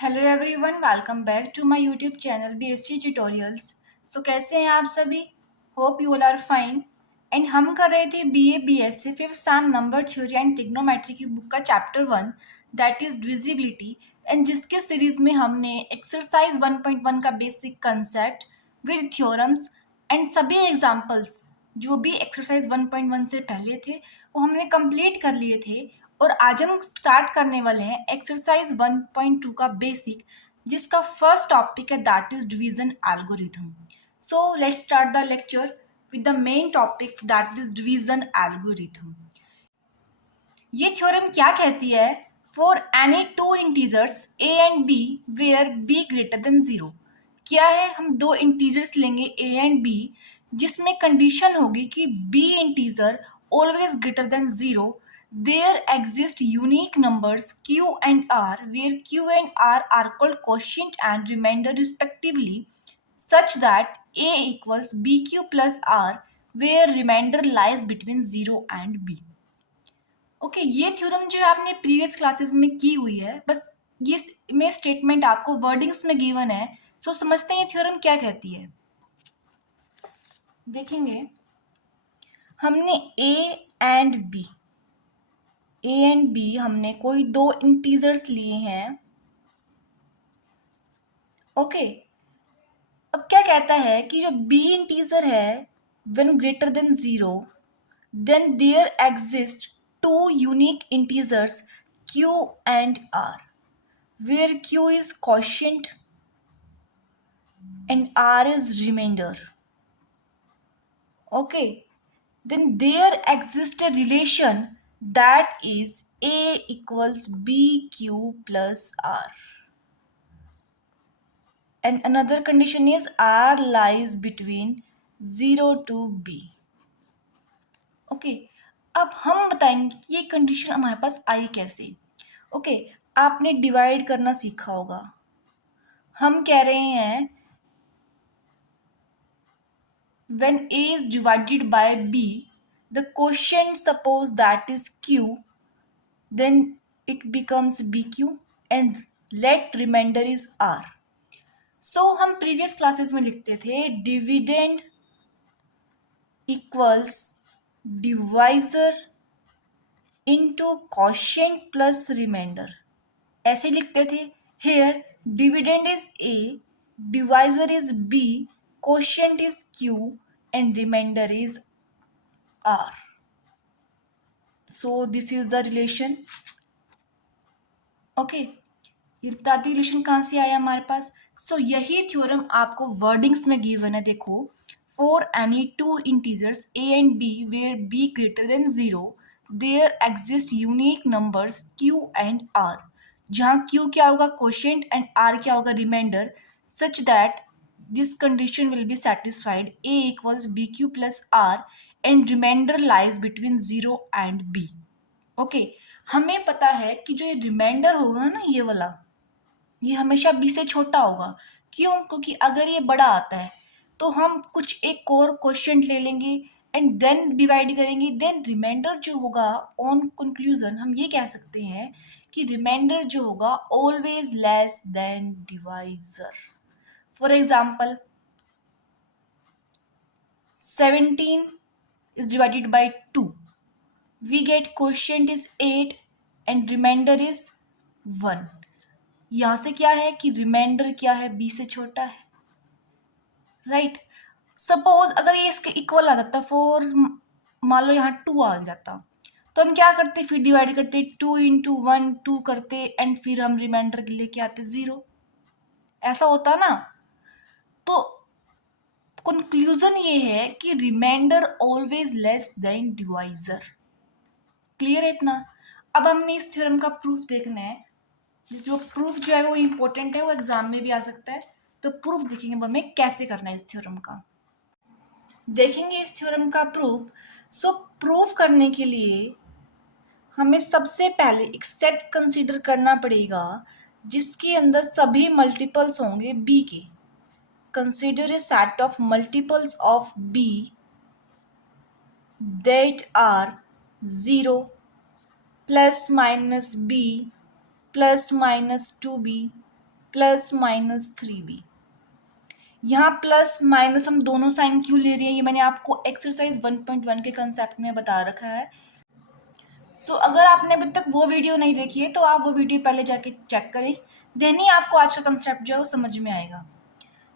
Hello everyone, welcome back to my YouTube channel BSc tutorials. So कैसे हैं आप सभी? Hope you all are fine. And हम कर रहे थे BA BSc fifth sem number theory and trigonometry की बुक का chapter 1, that is divisibility. And जिसके सीरीज में हमने एक्सरसाइज 1.1 का basic concept with theorems and सभी एग्जाम्पल्स जो भी एक्सरसाइज 1.1 से पहले थे वो हमने कंप्लीट कर लिए थे। और आज हम स्टार्ट करने वाले हैं एक्सरसाइज 1.2 का बेसिक, जिसका फर्स्ट टॉपिक है that is division algorithm. So let's start the lecture with the main topic that is division algorithm. ये थ्योरम क्या कहती है? For any two integers A and B where B greater than zero. क्या है? हम दो integers लेंगे A and B, जिसमें कंडीशन होगी कि B integer always greater than zero. There exist unique numbers q and r where q and r are called quotient and remainder respectively, such that a equals bq plus r where remainder lies between 0 and b। Okay, ये theorem जो आपने previous classes में की हुई है, बस ये में स्टेटमेंट आपको वर्डिंग्स में गिवन है। सो समझते हैं ये थ्योरम क्या कहती है। देखेंगे हमने ए एंड बी हमने कोई दो इंटीजर्स लिए हैं। ओके, अब क्या कहता है कि जो बी इंटीजर है when greater than zero, then there exist two unique integers q and r, where q is quotient and r is remainder. Okay, then there exists a relation that is a equals bq plus r, and another condition is r lies between 0 to b. Okay, अब हम बताएंगे कि ये condition हमारे पास आई कैसे। Okay, आपने divide करना सीखा होगा। हम कह रहे हैं when a is divided by b, the quotient suppose that is q, then it becomes bq and let remainder is r। सो हम प्रीवियस क्लासेस में लिखते थे dividend equals divisor into quotient plus reminder, ऐसे लिखते थे। Here dividend is A, divisor is B, quotient is Q and reminder is R. So this is the relation. Okay, ये बताती relation कहाँ से आया हमारे पास। सो यही थ्योरम आपको वर्डिंग्स में गिवन है। देखो, for any two integers A and B where B greater than zero, there exist unique numbers q and r, जहाँ q क्या होगा क्वोशिएंट एंड r क्या होगा reminder, such that this condition will be satisfied a equals bq plus r and reminder lies between 0 and b। Okay, हमें पता है कि जो ये रिमाइंडर होगा ना, ये वाला, ये हमेशा b से छोटा होगा। क्यों? क्योंकि अगर ये बड़ा आता है तो हम कुछ एक और क्वेश्चन ले लेंगे एंड देन डिवाइड करेंगे, देन रिमाइंडर जो होगा ऑन कंक्लूजन हम ये कह सकते हैं कि रिमाइंडर जो होगा always less than divisor. For example 17 is divided by 2, we get quotient is 8 and remainder is 1। यहाँ से क्या है कि रिमाइंडर क्या है, b से छोटा है, राइट। सपोज अगर ये इसके इक्वल आ जाता, फोर मान लो यहाँ 2 आ जाता, तो हम क्या करते, फिर डिवाइड करते 2 इंटू 1 2 करते एंड फिर हम रिमाइंडर के लेके आते 0। ऐसा होता ना। तो कंक्लूजन ये है कि reminder always less than divisor. Clear है इतना? अब हमने इस थ्योरम का प्रूफ देखना है। जो प्रूफ जो है वो इम्पोर्टेंट है, वो एग्जाम में भी आ सकता है। तो प्रूफ देखेंगे अब हमें कैसे करना है इस थ्योरम का। देखेंगे इस थ्योरम का प्रूफ। सो प्रूफ करने के लिए हमें सबसे पहले एक सेट कंसीडर करना पड़ेगा जिसके अंदर सभी मल्टीपल्स होंगे b के। Consider a set of multiples of b that are 0 plus minus b plus minus 2b plus minus 3b। यहाँ प्लस माइनस हम दोनों साइन क्यों ले रहे हैं, ये मैंने आपको एक्सरसाइज 1.1 के कंसेप्ट में बता रखा है। सो अगर आपने अभी तक वो वीडियो नहीं देखी है तो आप वो वीडियो पहले जाके चेक करें, देन ही आपको आज का कंसेप्ट जो है वो समझ में आएगा।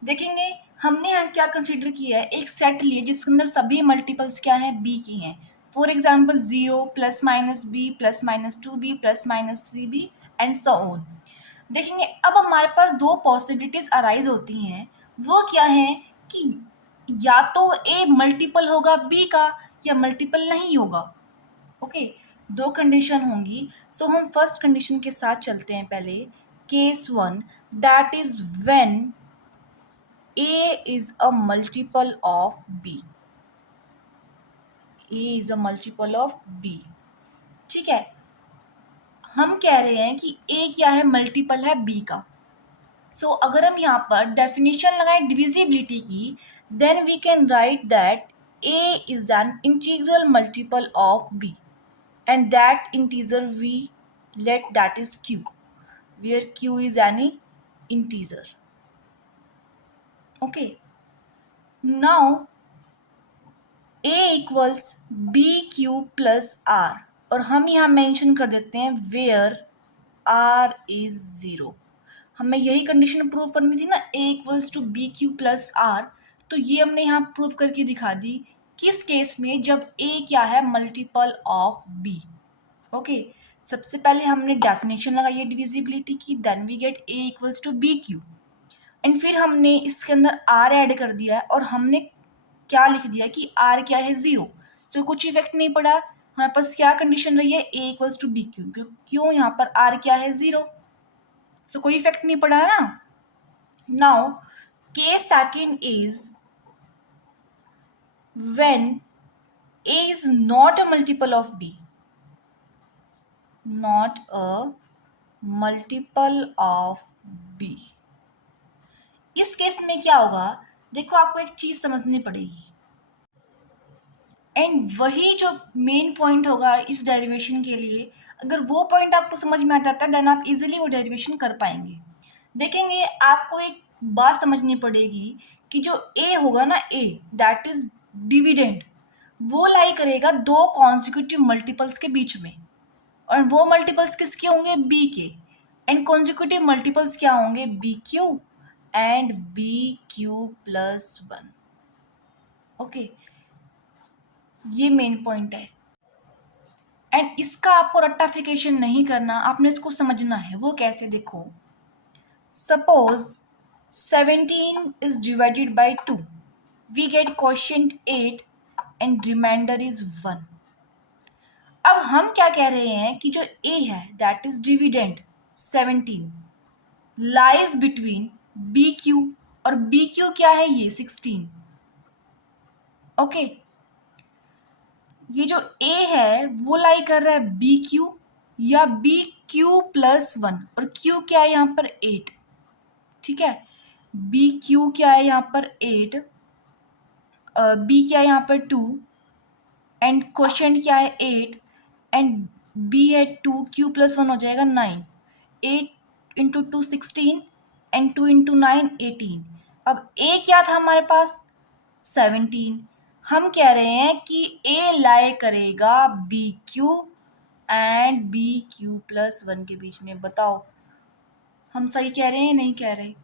देखेंगे हमने यहाँ क्या कंसिडर किया है, एक सेट लिए जिसके अंदर सभी मल्टीपल्स क्या हैं, बी की हैं। For example 0 plus minus B plus minus 2b plus minus 3b and so on. देखेंगे अब हमारे पास दो पॉसिबिलिटीज अराइज होती हैं, वो क्या है कि या तो ए मल्टीपल होगा बी का या मल्टीपल नहीं होगा। ओके, दो कंडीशन होंगी। सो हम फर्स्ट कंडीशन के साथ चलते हैं पहले। Case 1, that is when A is a multiple of B. A is a multiple of B. ठीक है, हम कह रहे हैं कि A क्या है, मल्टीपल है B का। सो अगर हम यहाँ पर डेफिनेशन लगाएं डिविजिबिलिटी की, then we can write that A is an integral multiple of B and that integer we let that is Q, where Q is any integer. Okay, now A equals B Q plus R, और हम यहाँ mention कर देते हैं where are is 0। हमें यही condition prove करनी थी ना, A equals to B Q plus R, तो ये हमने यहाँ प्रूव करके दिखा दी। किस केस में, जब A क्या है, मल्टीपल ऑफ B। ओके, सबसे पहले हमने डेफिनेशन लगाई है डिविजिबिलिटी की, then we get A equals to B Q, and फिर हमने इसके अंदर R ऐड कर दिया है और हमने क्या लिख दिया कि R क्या है, 0। सो कुछ इफेक्ट नहीं पड़ा, हमारे पास क्या कंडीशन रही है, A equals to B Q, क्यों यहाँ पर R क्या है, 0। सो कोई इफेक्ट नहीं पड़ा है ना। Now case second is when A is not a multiple of B, not a multiple of B। इस केस में क्या होगा, देखो आपको एक चीज समझनी पड़ेगी, एंड वही जो मेन पॉइंट होगा इस डेरिवेशन के लिए, अगर वो पॉइंट आपको समझ में आ जाता है देन आप इजीली वो डेरिवेशन कर पाएंगे। देखेंगे आपको एक बात समझनी पड़ेगी कि जो ए होगा ना, ए दैट इज डिविडेंड, वो लाई करेगा दो कॉन्जिक्यूटिव मल्टीपल्स के बीच में, और वो मल्टीपल्स किसके होंगे, बी के, एंड कॉन्जिक्यूटिव मल्टीपल्स क्या होंगे, B Q and B Q plus 1। Okay, ये मेन पॉइंट है, एंड इसका आपको रट्टाफिकेशन नहीं करना, आपने इसको समझना है। वो कैसे, देखो suppose 17 is divided by 2, we get quotient 8 and reminder is 1। अब हम क्या कह रहे हैं कि जो a है that is dividend 17 lies between b q, और बी क्यू क्या है, ये 16। ओके, ये जो a है वो लाई कर रहा है बी क्यू या बी क्यू प्लस 1, और q क्या है यहाँ पर 8। ठीक है, बी क्यू क्या है यहाँ पर 8, बी क्या है यहाँ पर 2, एंड क्वोशिएंट क्या है 8, एंड बी है 2, क्यू प्लस 1 हो जाएगा 9। 8 इंटू 2 16 एंड 2 इंटू 9 18। अब ए क्या था हमारे पास, 17। हम कह रहे हैं कि ए लाई करेगा b Q and B Q plus 1 के बीच में। बताओ हम सही कह रहे हैं, नहीं कह रहे,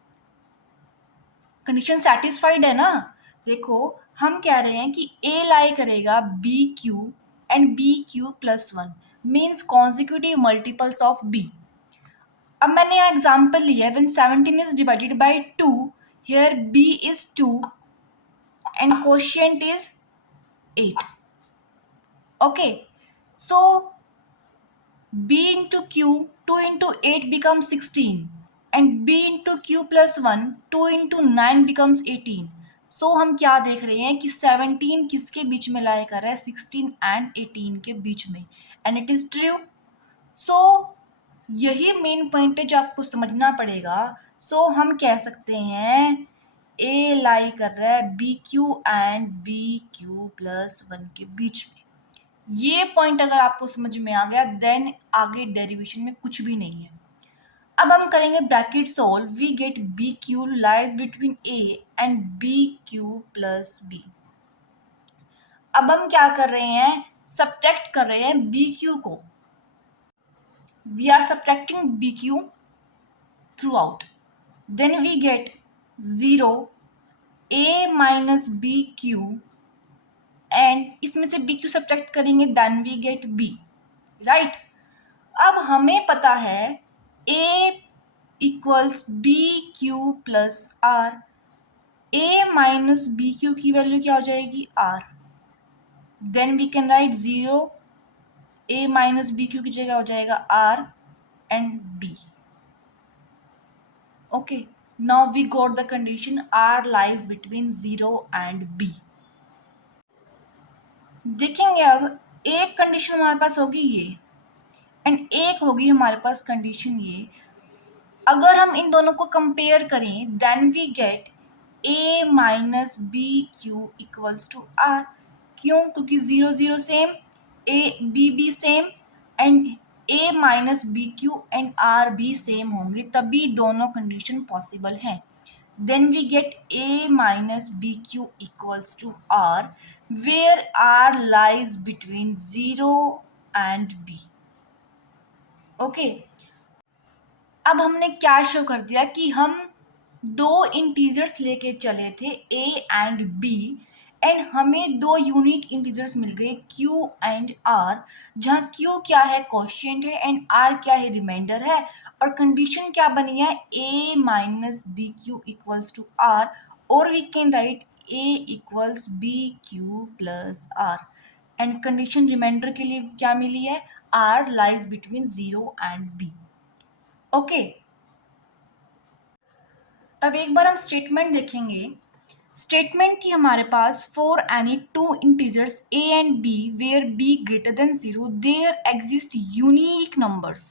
कंडीशन सेटिस्फाइड है ना। देखो हम कह रहे हैं कि ए लाई करेगा b Q and B Q plus 1, means consecutive multiples of b. अब मैंने यहाँ एग्जाम्पल लिया है, when 17 is divided by 2, here b is 2 and quotient is 8. Okay, so b into q, 2 into 8 becomes 16 and b into q plus 1, 2 into 9 becomes 18. So हम क्या देख रहे हैं कि 17 किसके बीच में लाई कर रहा है, 16 and 18 के बीच में, and it is true. So यही मेन पॉइंट है जो आपको समझना पड़ेगा। सो हम कह सकते हैं ए लाई कर रहा है b Q and B Q plus 1 के बीच में। ये पॉइंट अगर आपको समझ में आ गया देन आगे डेरिवेशन में कुछ भी नहीं है। अब हम करेंगे bracket solve, we get b q lies between a and B Q plus b. अब हम क्या कर रहे हैं, सब्ट्रैक्ट कर रहे हैं बी क्यू को, we are subtracting b q throughout, then we get 0 a minus b Q and इसमें से बी क्यू सब्ट्रैक्ट करेंगे then we get b, right. अब हमें पता है a equals B Q plus r, a minus b q की value क्या हो जाएगी r, then we can write 0 a minus b q की जगह हो जाएगा r and b। Okay, now we got the condition r lies between 0 and b। देखेंगे अब एक कंडीशन हमारे पास होगी ये एंड एक होगी हमारे पास कंडीशन ये। अगर हम इन दोनों को कंपेयर करें then we get a minus b q equals to r. क्यों? क्योंकि 0 0 सेम, a b भी same and a minus b Q and r भी सेम होंगे, तभी दोनों कंडीशन पॉसिबल हैं। Then we get a minus bq equals to r, where r lies between 0 and b. Okay, अब हमने क्या शो कर दिया कि हम दो इंटीजर्स लेके चले थे a एंड b एंड हमें दो यूनिक इंटीजर्स मिल गए q एंड r, जहाँ q क्या है, क्वोशिएंट है एंड r क्या है, रिमाइंडर है। और कंडीशन क्या बनी है, a minus b q equals to r, और we can write a equals B Q plus r and condition remainder के लिए क्या मिली है, r lies between 0 and b। Okay, अब एक बार हम स्टेटमेंट देखेंगे। स्टेटमेंट थी हमारे पास for any two integers a and b where b greater than 0 there exist unique numbers.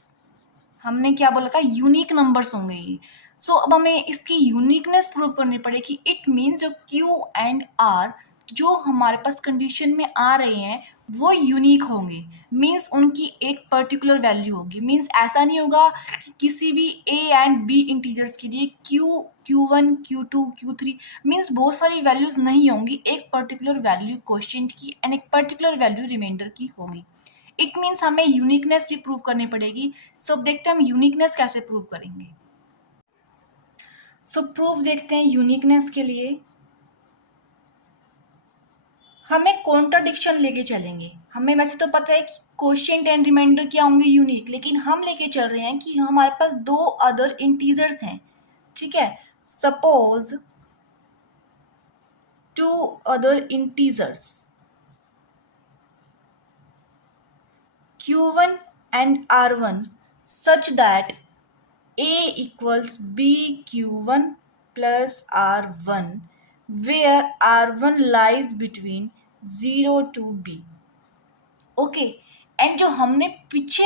हमने क्या बोला था, यूनिक नंबर्स होंगे ये। सो अब हमें इसकी यूनिकनेस प्रूव करनी पड़ेगी। इट मीन्स जो q एंड r जो हमारे पास कंडीशन में आ रहे हैं वो यूनिक होंगे, मीन्स उनकी एक पर्टिकुलर वैल्यू होगी। मीन्स ऐसा नहीं होगा कि किसी भी a एंड b इंटीजर्स के लिए q1 q2 q3 मीन्स बहुत सारी वैल्यूज नहीं होंगी, एक पर्टिकुलर वैल्यू क्वोशिएंट की एंड एक पर्टिकुलर वैल्यू रिमाइंडर की होगी। इट मीन्स हमें यूनिकनेस भी प्रूव करनी पड़ेगी। सो अब देखते हैं हम यूनिकनेस कैसे प्रूव करेंगे। सो प्रूफ देखते हैं यूनिकनेस के लिए हमें कॉन्ट्राडिक्शन लेके चलेंगे। हमें वैसे तो पता है कि क्वोशिएंट एंड रिमाइंडर क्या होंगे, यूनिक, लेकिन हम लेके चल रहे हैं कि हमारे पास दो अदर इंटीजर्स हैं, ठीक है। Suppose two other integers q1 and r1 such that a equals bq1 plus r1 where r1 lies between 0 to b। Okay, and जो हमने पीछे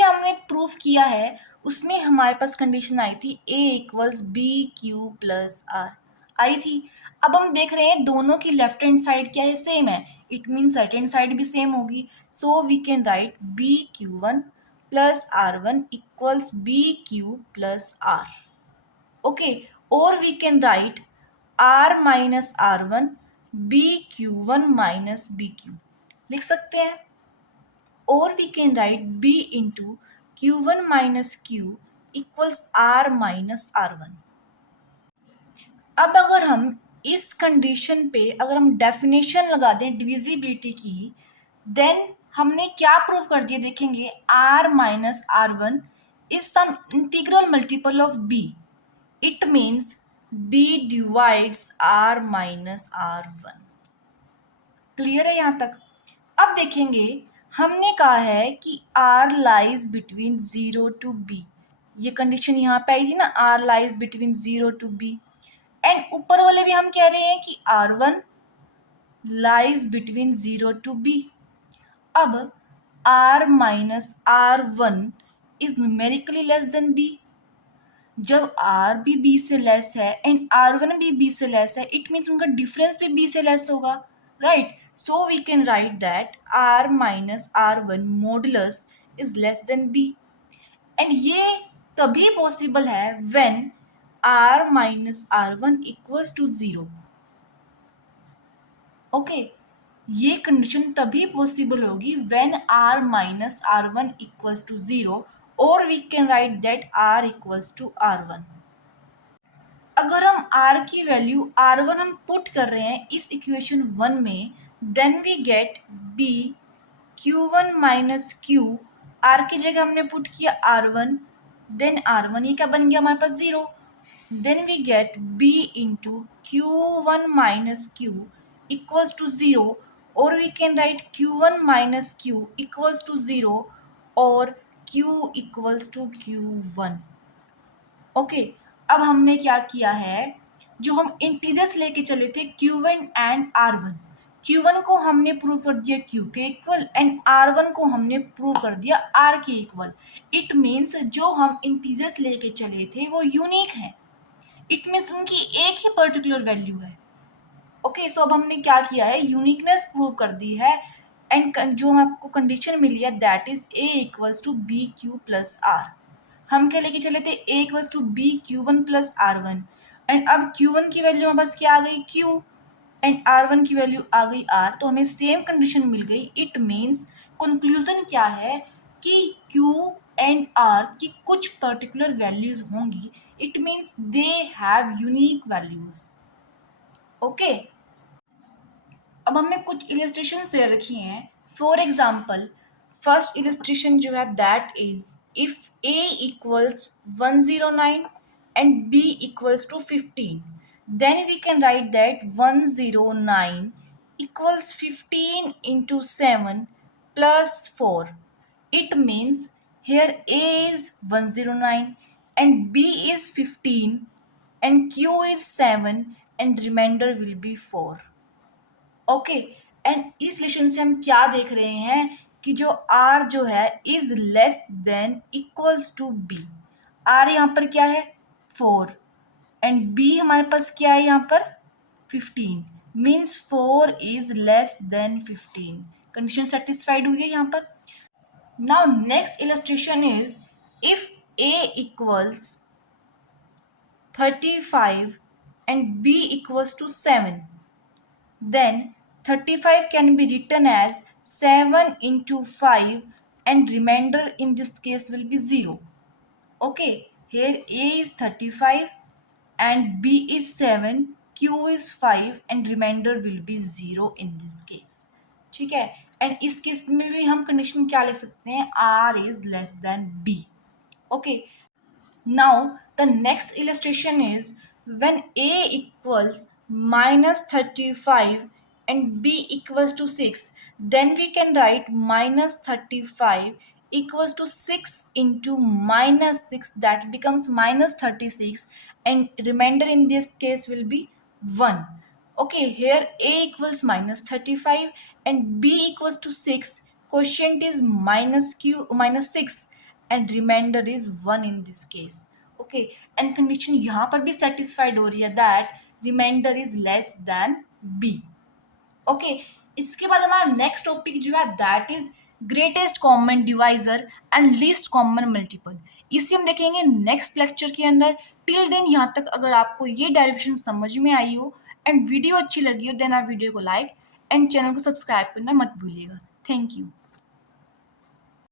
प्रूफ किया है उसमें हमारे पास कंडीशन आई थी a equals B Q plus r आई थी। अब हम देख रहे हैं दोनों की लेफ्ट हैंड साइड क्या है, सेम है। It means right hand side भी सेम होगी। So we can write b q one plus r one equals B Q plus r. Okay, और we can write r minus r one b q one minus b q लिख सकते हैं, or we can write b into q1 minus q equals r minus r1। अब अगर हम इस condition पे अगर हम डेफिनेशन लगा दें डिविजिबिलिटी की, देन हमने क्या प्रूव कर दिया देखेंगे, r minus r one is some integral multiple of b। It means b divides r minus r one. Clear है यहाँ तक? अब देखेंगे हमने कहा है कि r lies between 0 to b, ये कंडीशन यहाँ पे आई थी ना, r lies between 0 to b, and ऊपर वाले भी हम कह रहे हैं कि r1 lies between 0 to b। अब r minus r one is numerically less than b। जब r भी b से लेस है एंड r1 भी b से लेस है, इट मीन्स उनका डिफरेंस भी b से लेस होगा, right. So we can write that r minus r1 modulus is less than b, and ये तभी पॉसिबल है when r minus r1 equals to 0। Okay, ये कंडीशन तभी पॉसिबल होगी when r minus r1 equals to 0 और we can write that r equals to r1। अगर हम r की वैल्यू r1 हम पुट कर रहे हैं इस इक्वेशन 1 में, then we get b q1 minus q। r की जगह हमने पुट किया r1, देन r1 ये क्या बन गया हमारे पास 0। Then we get b into q1 minus q equals to 0, और we can write q1 minus q equals to 0 और q equals to q1। Okay, अब हमने क्या किया है, जो हम इंटीजर्स लेके चले थे q1 एंड r1, q1 को हमने प्रूव कर दिया q के इक्वल एंड r1 को हमने प्रूव कर दिया r के इक्वल। इट मीन्स जो हम इंटीजर्स लेके चले थे वो यूनिक है, इट मीन्स उनकी एक ही पर्टिकुलर वैल्यू है। ओके, सो अब हमने क्या किया है, यूनिकनेस प्रूव कर दी है एंड जो आपको कंडीशन मिली है that is a equals to B Q plus r. हम क्या लेके चले थे a equals to B q one plus r one, and अब q1 की वैल्यू हमारे पास क्या आ गई q एंड r1 की वैल्यू आ गई r, तो हमें सेम कंडीशन मिल गई। इट मीन्स कंक्लूजन क्या है कि q एंड r की कुछ पर्टिकुलर वैल्यूज होंगी, it means they have unique values. Okay, अब हमने कुछ इलिस्ट्रेशंस दे रखी हैं। फॉर एग्जाम्पल, फर्स्ट इलिस्ट्रेशन जो है that is if a equals 109 and b equals to 15, then we can write that 109 equals 15 into 7 plus 4. It means here a is 109 and b is 15 and q is 7 and remainder will be 4। Okay, and इस relation से हम क्या देख रहे हैं कि जो r जो है is less than equals to b। r यहाँ पर क्या है 4 एंड b हमारे पास क्या है यहाँ पर 15, means 4 is less then 15। Condition satisfied हुई है यहाँ पर। Now next illustration is if a equals 35 and b equals to 7, then 35 can be written as 7 into 5 and remainder in this case will be 0. Okay, here a is 35 and b is 7, q is 5 and remainder will be 0 in this case। ठीक है, and इस case में भी हम condition क्या लिख सकते हैं, r is less than b। Okay, now the next illustration is when a equals minus 35 and b equals to 6, then we can write minus 35 equals to 6 into minus 6, that becomes minus 36 and remainder in this case will be 1। Okay, here a equals minus 35 and b equals to 6, quotient is minus 6 and remainder is 1 in this case। okay, and condition यहाँ पर भी satisfied हो रही है that remainder is less than b। Okay, इसके बाद हमारा next topic जो है that is greatest common divisor and least common multiple. इसे हम देखेंगे नेक्स्ट लेक्चर के अंदर। टिल देन यहाँ तक अगर आपको ये डेरिवेशन समझ में आई हो एंड वीडियो अच्छी लगी हो, देन आप वीडियो को लाइक एंड चैनल को सब्सक्राइब करना मत भूलिएगा। Thank you.